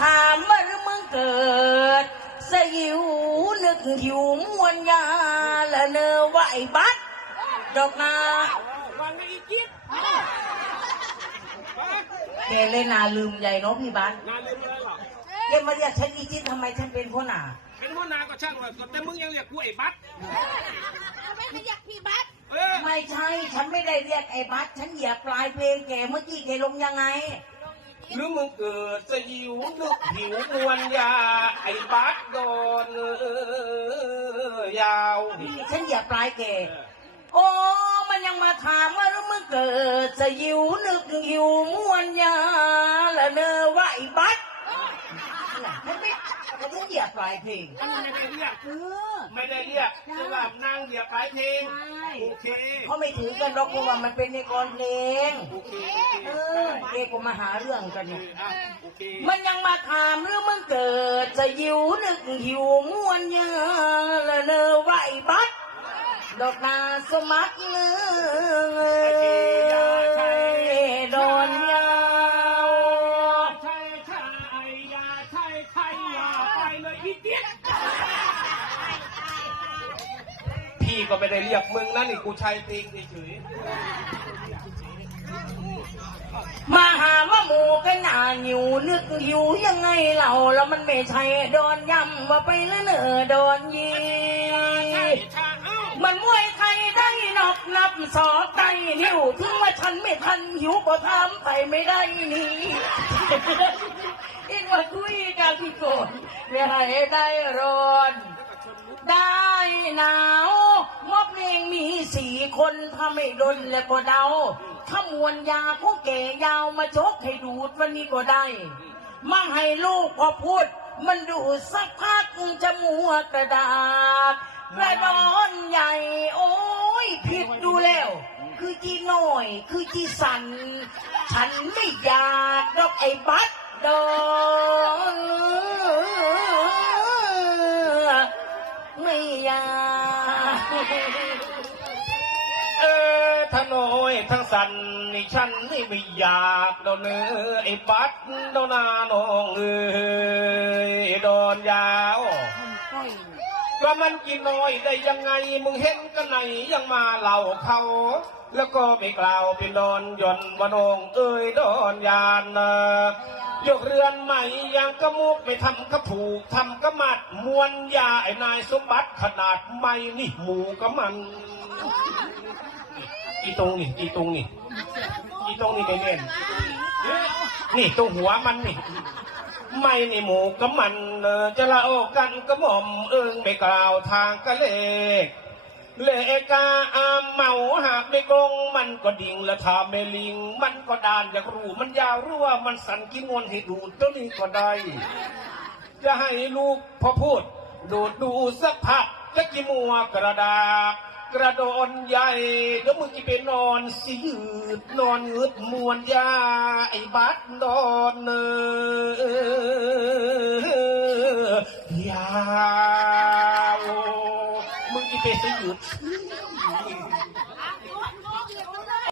ถามว่าหรือมึงเกิด สยิวนึกหิวมวนยาละเนอว่าไอ้บัดดอกนาวันไม่อีจิ๊บแกเลยนาลืมใหญ่เนาะพี่บัดนานเลยเลยหรอแกมาเรียกฉันอีจิตทำไมฉันเป็นพ่อหนาเป็นพ่อนาก็ช่างเลยแต่มึงยังเรียกกูไอ้บัตทำไมไม่เรียกพี่บัสเออไม่ใช่ ฉันไม่ได้เรียกไอ้บัดฉันเหยียบปลายเพลงแกเมื่อกี้แกลงยังไง หรือมึงเกิดจะหิวนึกหิวมวนยา ไอ้บัตโดนยาวฉันเหยียบปลายแกโอ้มันยังมาถามว่าหรือมึงเกิดจะหิวนึกหิวมวนยาละเนอว่าไอ้บัดฉันไม่ ฉันเหยียบปลายเพลงมันไม่ได้เรียก เออ ไม่ได้เรียกแต่ว่านางเหยียบปลายเพลงใช่ โอเคเขาไม่ถือกันหรอกเพราะว่ามันเป็นในกรเพลง โอเคเออเกก็มาหาเรื่องกันนี่อะโอเคมันยังมาถามเรื่องมึงเกิดจะหิวนึกหิวมวนยาละเนอไหวบัดดอกนาสมัครเลย ใช่ใช่ยาไปเลยอีจิ๊บพี่ก็ไม่ได้เรียกมึงนะนี่กูใช้เพลงเฉยมาหาว่าหมูกันหนาหิวนึกหิวยังไงเราแล้วมันไม่ใช่โดนยำว่าไปแล้วเนอโดนยีมันมวยไทยได้นอกนับสอไตหิวถึงว่าฉันไม่ทันหิวก็ทำไปไม่ได้นี่อีกว่าคุย กันที่โกนไม่ให้ได้ร้อน ได้หนาวมอบเพลงมีสี่คนถ้าไม่ดนแล้วก็เดาถ้ามวนยาก็แก่ยาวมาชกให้ดูดวันนี้ก็ได้มั่งให้ลูกพอพูด มันดูสักพักจะมัวกระดาษกระดอนใหญ่ โอ้ยผิดดูแล้ว คือจีหน่อย คือจีสัน ฉันไม่อยากดอกไอ้บัด ดอนไม่ยากเออทนอยทั้งสันนี่ฉันนี่ไม่อยากโดนเนื้อไอ้บัดโดนนาน้องเอ้ยโดนยาว ก็มันกินน้อยได้ยังไงมึงเห็นกันไหนยังมาเล่าเขา แล้วก็ไม่กล่าวเป็นนอนย่อนวานองเอ้ยดอนยานนะยกเรือนใหม่ยังกระมุกไม่ทำกระผูกทำกระมัดมวนยาไอ้นายสมบัติขนาดไม่นี่หมูกระมันอีตรงนี่อีตรงนี่อีตรงนี่ไม่เน่นนี่ตรงหัวมันนี่ ไม่ในหมูกับมันเจะละโอกันก็หม่อมเอิงไปกล่าวทางกะเลกเลกาอาเมาหากไม่กงมันก็ดิ่งและทาเมลิง มันก็ดานอยากรู้มันยาวรั่วมันสันกินงวนให้ดูดตัวนี้ก็ได้ จะให้ลูกพอพูด ดูดดูสักพักจะกิมัวกระดาษ กระดอนใหญ่แล้วมึงกี่เป็นนอนสิยืดนอนงืดมวนยาไอ้บัดนอนเนอยาวมึงกี่เปสิยืด